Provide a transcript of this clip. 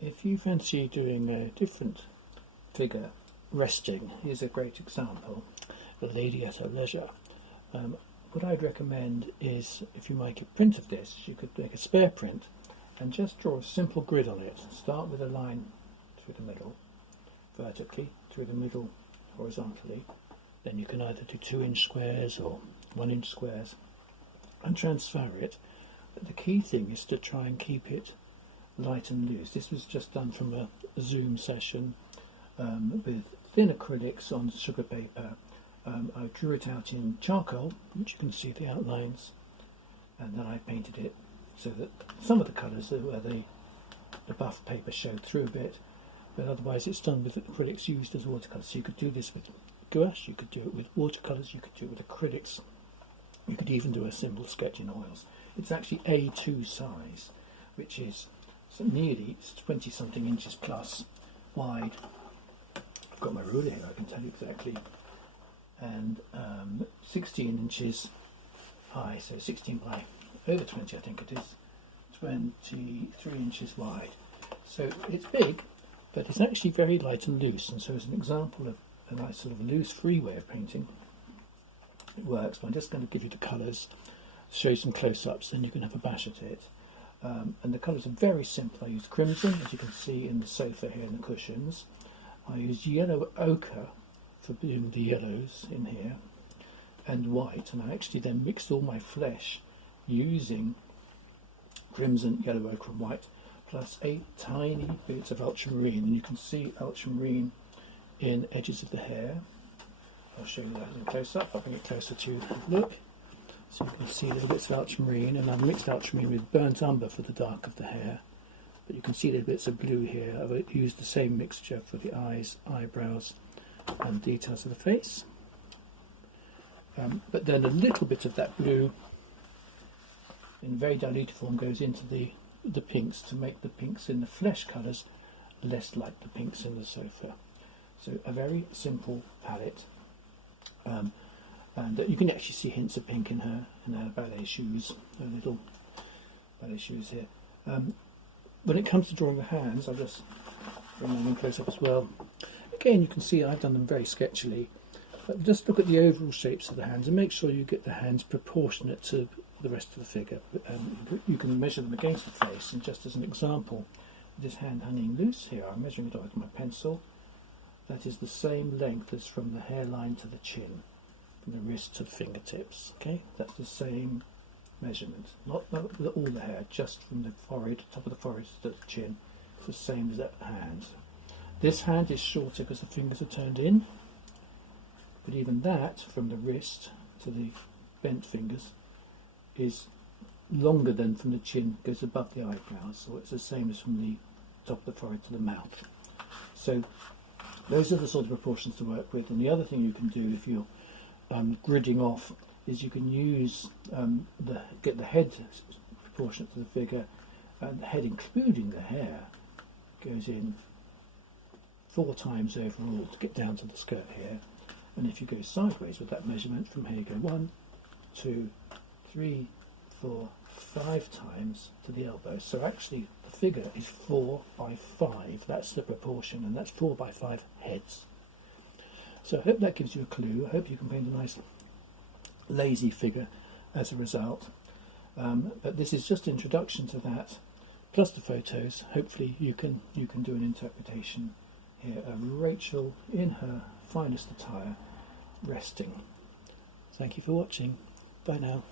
If you fancy doing a different figure resting, here's a great example, a lady at her leisure. What I'd recommend is, if you make a print of this, you could make a spare print and just draw a simple grid on it. Start with a line through the middle, vertically, through the middle, horizontally. Then you can either do 2-inch squares or 1-inch squares and transfer it. But the key thing is to try and keep it light and loose. This was just done from a Zoom session with thin acrylics on sugar paper. I drew it out in charcoal, which you can see the outlines, and then I painted it so that some of the colours where the buff paper showed through a bit, but otherwise it's done with acrylics used as watercolours. So you could do this with gouache, you could do it with watercolours, you could do it with acrylics, you could even do a simple sketch in oils. It's actually A2 size, which is nearly 20 something inches plus wide. I've got my ruler here, I can tell you exactly, and 16 inches high, so 16 by over 20 I think it is, 23 inches wide. So it's big, but it's actually very light and loose, and so as an example of a nice sort of loose free way of painting, it works. But I'm just going to give you the colours, show you some close-ups, and you can have a bash at it. And the colours are very simple. I use crimson, as you can see in the sofa here and the cushions. I use yellow ochre for doing the yellows in here, and white, and I actually then mixed all my flesh using crimson, yellow ochre and white, plus 8 tiny bits of ultramarine, and you can see ultramarine in edges of the hair. I'll show you that in close up. I'll bring it closer to you. Look, so you can see little bits of ultramarine, and I've mixed ultramarine with burnt umber for the dark of the hair, but you can see little bits of blue here. I've used the same mixture for the eyes, eyebrows and details of the face, but then a little bit of that blue in very diluted form goes into the pinks to make the pinks in the flesh colours less like the pinks in the sofa. So a very simple palette, and you can actually see hints of pink in her ballet shoes, her little ballet shoes here. When it comes to drawing the hands, I'll just bring them in close up as well. Again, you can see I've done them very sketchily, but just look at the overall shapes of the hands and make sure you get the hands proportionate to the rest of the figure. You can measure them against the face, and just as an example, this hand hanging loose here, I'm measuring it out with my pencil. That is the same length as from the hairline to the chin, from the wrist to the fingertips. Okay, that's the same measurement, not all the hair, just from the forehead, top of the forehead to the chin. It's the same as that hand. This hand is shorter because the fingers are turned in, but even that, from the wrist to the bent fingers, is longer than from the chin, goes above the eyebrows, so it's the same as from the top of the forehead to the mouth. So those are the sort of proportions to work with. And the other thing you can do if you're gridding off is you can use get the head proportionate to the figure, and the head including the hair goes in 4 times overall to get down to the skirt here. And if you go sideways with that measurement, from here you go 1, 2, 3, 4, 5 times to the elbow. So actually the figure is 4 by 5. That's the proportion, and that's 4 by 5 heads. So I hope that gives you a clue. I hope you can paint a nice lazy figure as a result. But this is just introduction to that, plus the photos. Hopefully you can do an interpretation here of Rachel in her finest attire, resting. Thank you for watching. Bye now.